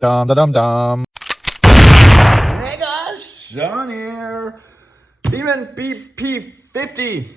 Dum da dum dum. Hey guys, Sean here. Beeman BP50.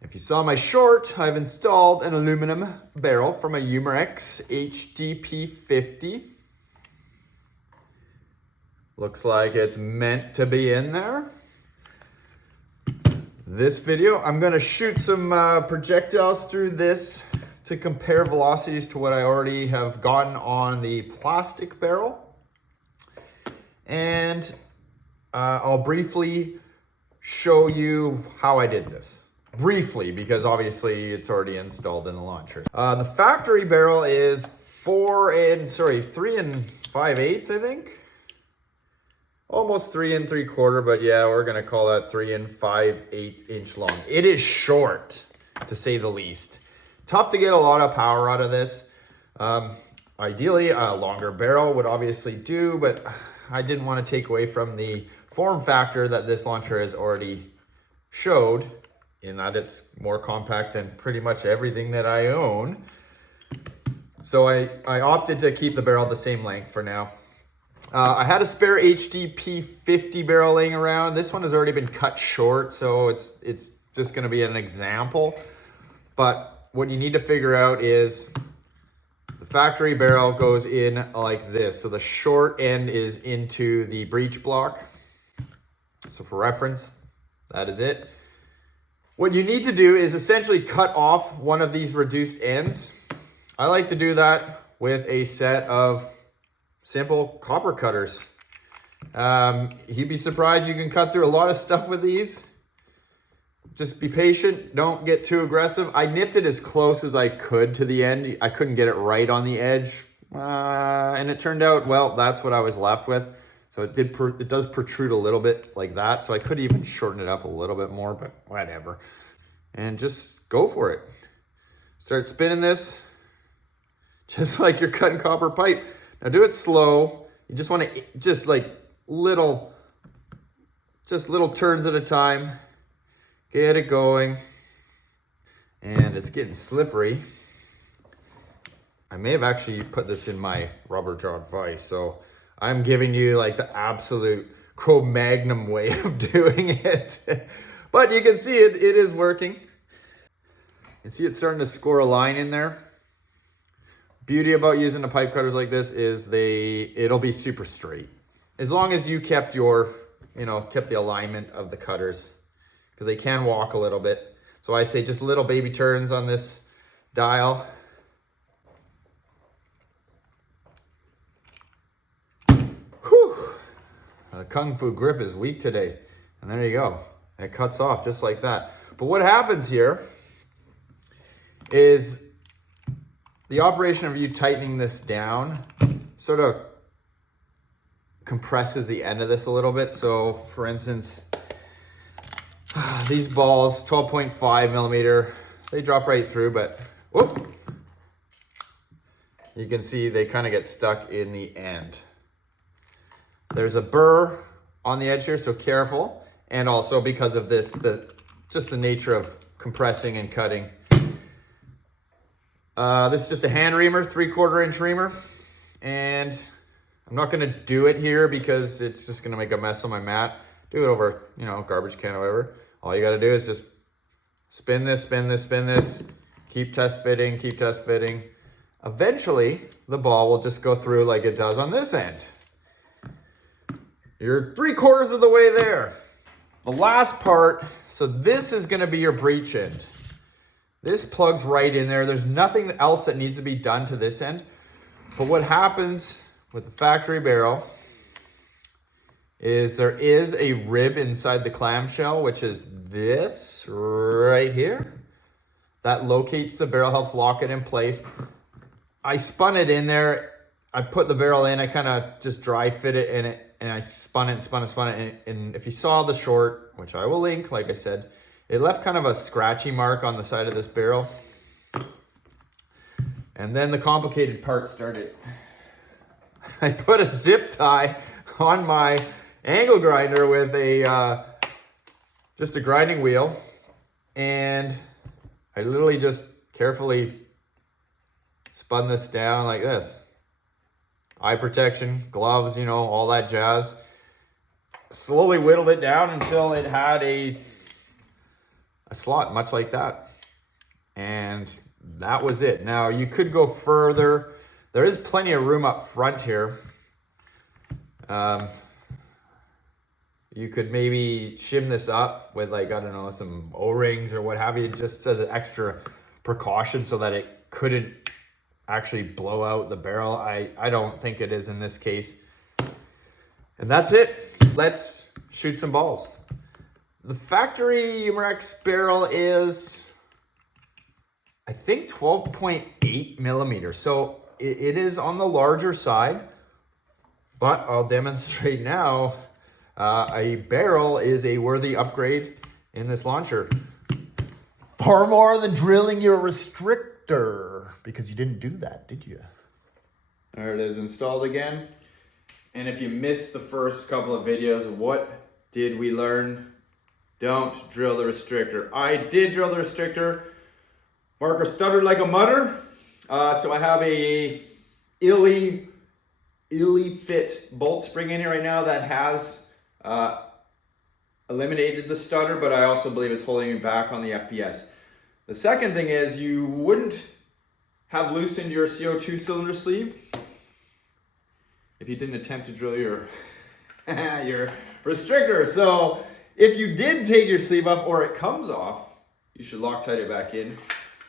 If you saw my short, I've installed an aluminum barrel from a Umarex HDP50. Looks like it's meant to be in there. This video, I'm gonna shoot some projectiles through this to compare velocities to what I already have gotten on the plastic barrel. And I'll briefly show you how I did this. Briefly, because obviously it's already installed in the launcher. The factory barrel is 3 5/8, I think. Almost 3 3/4, but yeah, we're gonna call that 3 5/8 inch long. It is short, to say the least. Tough to get a lot of power out of this. Ideally, a longer barrel would obviously do, but I didn't want to take away from the form factor that this launcher has already showed, in that it's more compact than pretty much everything that I own. So I opted to keep the barrel the same length for now. I had a spare HDP50 barrel laying around. This one has already been cut short, so it's just going to be an example. But what you need to figure out is the factory barrel goes in like this. So the short end is into the breech block. So for reference, that is it. What you need to do is essentially cut off one of these reduced ends. I like to do that with a set of simple copper cutters. You'd be surprised you can cut through a lot of stuff with these. Just be patient, don't get too aggressive. I nipped it as close as I could to the end. I couldn't get it right on the edge. And it turned out, well, that's what I was left with. So it does protrude a little bit like that. So I could even shorten it up a little bit more, but whatever. And just go for it. Start spinning this just like you're cutting copper pipe. Now do it slow. You just want to just little turns at a time. Get it going. And it's getting slippery. I may have actually put this in my rubber jawed vise, so I'm giving you like the absolute Cro-Magnon way of doing it. But you can see it is working. You see it's starting to score a line in there. Beauty about using the pipe cutters like this is it'll be super straight. As long as you kept the alignment of the cutters, because they can walk a little bit. So I say just little baby turns on this dial. Whew. The Kung Fu grip is weak today. And there you go. It cuts off just like that. But what happens here is the operation of you tightening this down sort of compresses the end of this a little bit. So for instance, these balls, 12.5 millimeter, they drop right through, but whoop, you can see they kind of get stuck in the end. There's a burr on the edge here, so careful. And also because of this, just the nature of compressing and cutting. This is just a hand reamer, 3/4 inch reamer. And I'm not gonna do it here because it's just gonna make a mess on my mat. Do it over, garbage can or whatever. All you gotta do is just spin this, spin this, spin this. Keep test fitting, keep test fitting. Eventually, the ball will just go through like it does on this end. You're 3/4 of the way there. The last part, so this is gonna be your breech end. This plugs right in there. There's nothing else that needs to be done to this end. But what happens with the factory barrel is there is a rib inside the clamshell, which is this right here. That locates the barrel, helps lock it in place. I spun it in there. I put the barrel in. I kind of just dry fit it in it, and I spun it and spun it, spun it. And if you saw the short, which I will link, like I said, it left kind of a scratchy mark on the side of this barrel. And then the complicated part started. I put a zip tie on my angle grinder with just a grinding wheel. And I literally just carefully spun this down like this. eye protection, gloves, you know, all that jazz. Slowly whittled it down until it had a slot, much like that. And that was it. Now, you could go further. There is plenty of room up front here. You could maybe shim this up with, like, I don't know, some O-rings or what have you, just as an extra precaution so that it couldn't actually blow out the barrel. I don't think it is in this case. And that's it. Let's shoot some balls. The factory Umarex barrel is, I think, 12.8 millimeters. So it is on the larger side, but I'll demonstrate now. A barrel is a worthy upgrade in this launcher. Far more than drilling your restrictor, because you didn't do that, did you? There it is, installed again. And if you missed the first couple of videos, what did we learn? Don't drill the restrictor. I did drill the restrictor. Marker stuttered like a mutter. So I have a illy fit bolt spring in here right now that has eliminated the stutter, but I also believe it's holding me back on the FPS. The second thing is, you wouldn't have loosened your CO2 cylinder sleeve if you didn't attempt to drill your your restrictor. So if you did take your sleeve off or it comes off, you should Loctite it back in.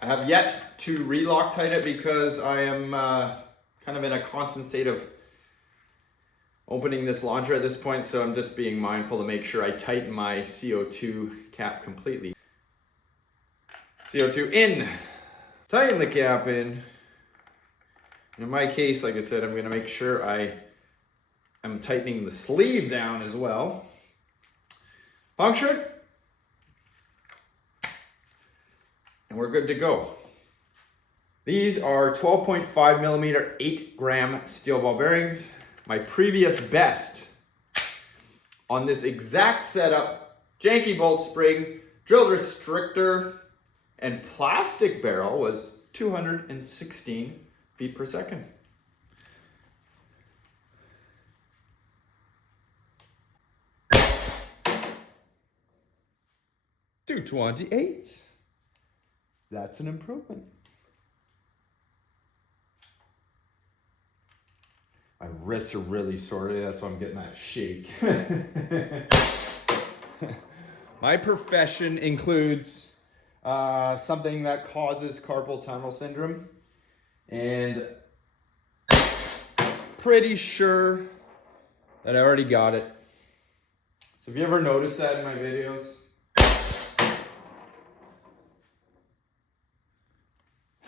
I have yet to re-Loctite it because I am kind of in a constant state of opening this launcher at this point, so I'm just being mindful to make sure I tighten my CO2 cap completely. CO2 in, tighten the cap in. In my case, like I said, I'm gonna make sure I'm tightening the sleeve down as well. Punctured, and we're good to go. These are 12.5 millimeter, 8 gram steel ball bearings. My previous best on this exact setup, janky bolt spring, drilled restrictor, and plastic barrel was 216 feet per second. $228. That's an improvement. My wrists are really sore, that's why I'm getting that shake. My profession includes something that causes carpal tunnel syndrome, and pretty sure that I already got it. So if you ever notice that in my videos,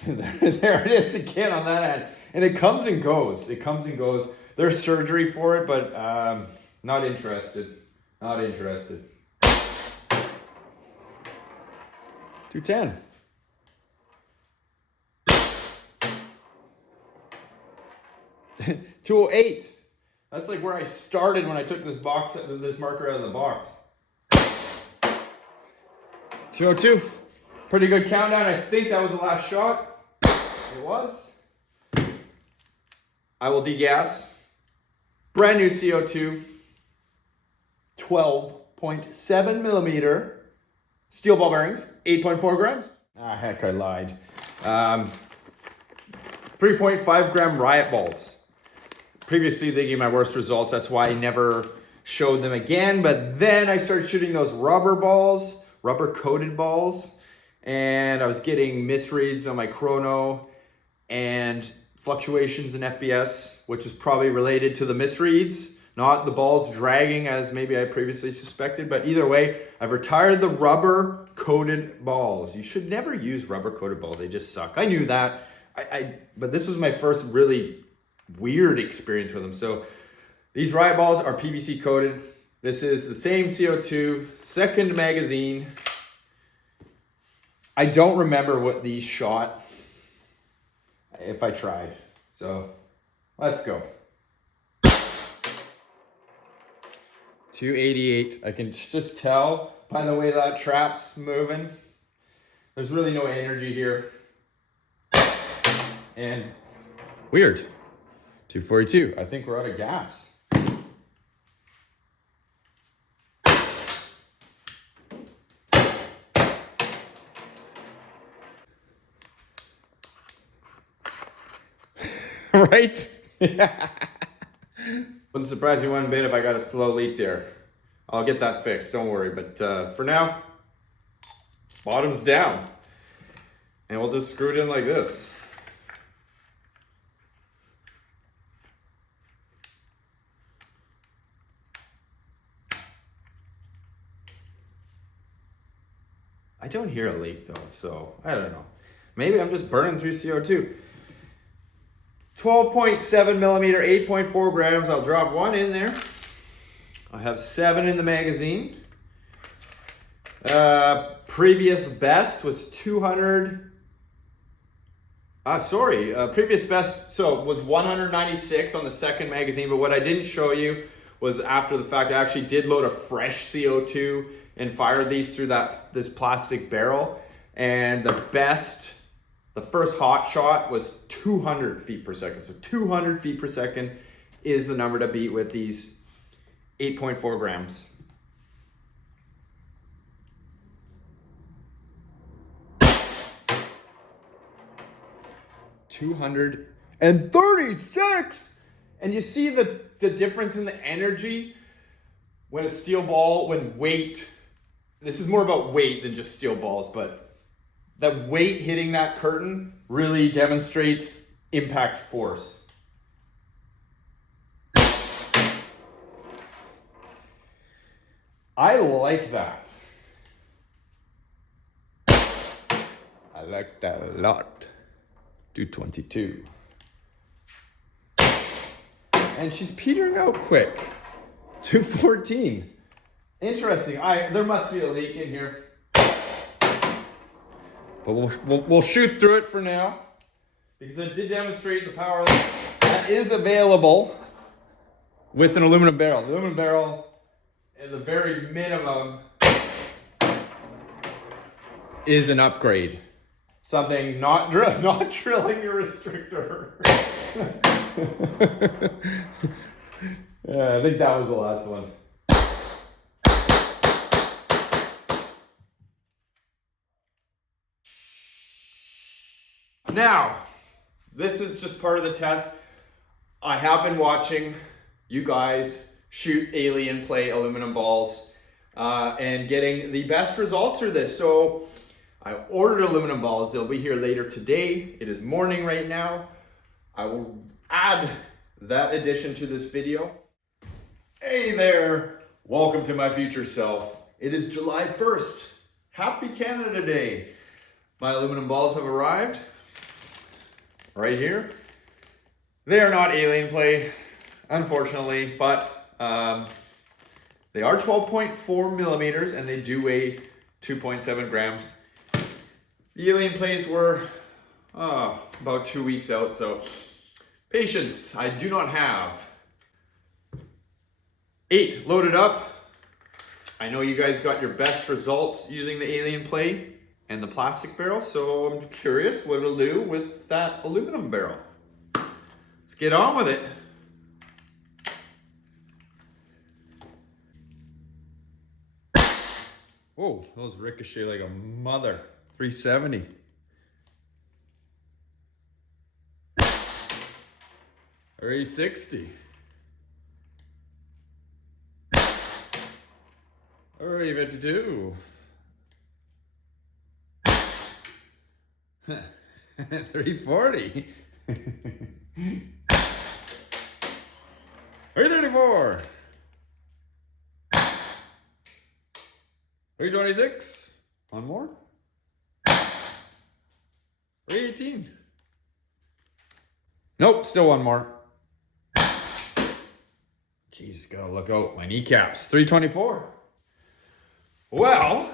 there it is again on that end. And it comes and goes. It comes and goes. There's surgery for it, but not interested. Not interested. 210. $208. That's like where I started when I took this marker out of the box. 202. Pretty good countdown. I think that was the last shot. It was. I will degas. Brand new CO2. 12.7 millimeter steel ball bearings. 8.4 grams. Ah, heck, I lied. 3.5 gram riot balls. Previously, they gave my worst results. That's why I never showed them again. But then I started shooting those rubber balls, rubber coated balls. And I was getting misreads on my chrono and fluctuations in FPS, which is probably related to the misreads, not the balls dragging as maybe I previously suspected. But either way, I've retired the rubber coated balls. You should never use rubber coated balls. They just suck. I knew that. But this was my first really weird experience with them. So these riot balls are PVC coated. This is the same CO2, second magazine. I don't remember what these shot if I tried. So let's go. 288. I can just tell by the way that trap's moving. There's really no energy here. And weird. 242. I think we're out of gas. Right? Wouldn't surprise me one bit if I got a slow leak there. I'll get that fixed, don't worry. But for now, bottom's down. And we'll just screw it in like this. I don't hear a leak though, so I don't know. Maybe I'm just burning through CO2. 12.7 millimeter, 8.4 grams. I'll drop one in there. I have 7 in the magazine. Previous best was 200. Previous best was 196 on the second magazine, but what I didn't show you was after the fact, I actually did load a fresh CO2 and fired these through this plastic barrel. And the first hot shot was 200 feet per second. So 200 feet per second is the number to beat with these 8.4 grams. $236. And you see the difference in the energy when a steel ball, when weight, this is more about weight than just steel balls, but the weight hitting that curtain really demonstrates impact force. I like that. I like that a lot. 222. And she's petering out quick. 214. Interesting. There must be a leak in here. But we'll shoot through it for now, because I did demonstrate the power that is available with an aluminum barrel. The aluminum barrel, at the very minimum, is an upgrade. Something not drilling your restrictor. Yeah, I think that was the last one. Now, this is just part of the test. I have been watching you guys shoot alien play aluminum balls and getting the best results for this. So I ordered aluminum balls. They'll be here later today. It is morning right now. I will add that addition to this video. Hey there, welcome to my future self. It is July 1st. Happy Canada Day. My aluminum balls have arrived. Right here. They are not alien play, unfortunately, but they are 12.4 millimeters and they do weigh 2.7 grams. The alien plays were about 2 weeks out, so patience I do not have. 8 loaded up. I know you guys got your best results using the alien play and the plastic barrel, so I'm curious what it'll do with that aluminum barrel. Let's get on with it. Whoa, those ricochet like a mother. 370. Or 860. Or 852. 340. 334. 326. One more. 318. Nope, still one more. Jeez, gotta look out. My kneecaps. 324. Well,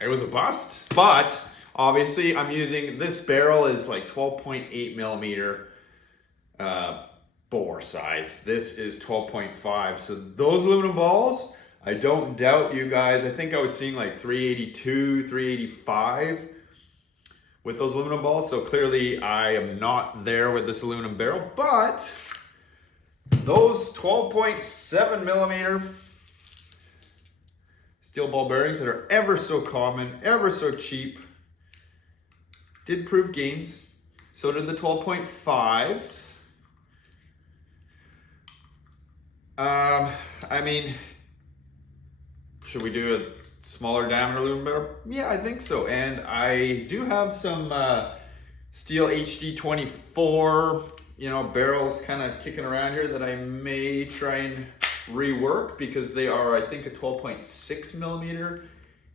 it was a bust, but obviously I'm using, this barrel is like 12.8 millimeter bore size. This is 12.5. So those aluminum balls, I don't doubt you guys, I think I was seeing like 382, 385 with those aluminum balls. So clearly I am not there with this aluminum barrel, but those 12.7 millimeter steel ball bearings that are ever so common, ever so cheap, did prove gains. So did the 12.5s. I mean, should we do a smaller diameter aluminum barrel? Yeah, I think so. And I do have some steel HD24, barrels kind of kicking around here that I may try and rework, because they are, I think, a 12.6 millimeter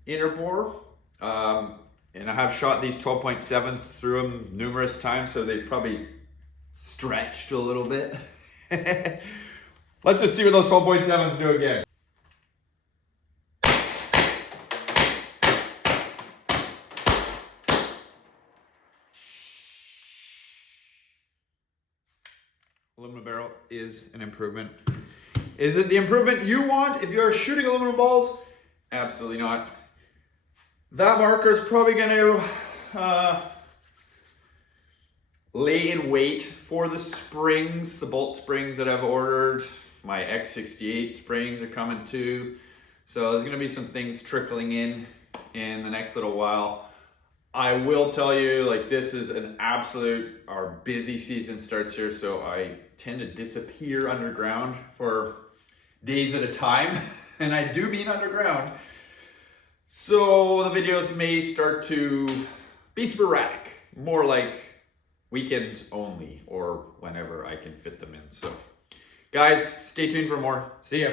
inner bore. And I have shot these 12.7s through them numerous times, so they probably stretched a little bit. Let's just see what those 12.7s do again. Aluminum barrel is an improvement. Is it the improvement you want if you're shooting aluminum balls? Absolutely not. That marker is probably going to lay in wait for the springs, the bolt springs that I've ordered. My X68 springs are coming too. So there's going to be some things trickling in the next little while. I will tell you, like, this is an absolute, our busy season starts here, so I tend to disappear underground for days at a time, and I do mean underground. So the videos may start to be sporadic, more like weekends only, or whenever I can fit them in. So guys, stay tuned for more. See ya.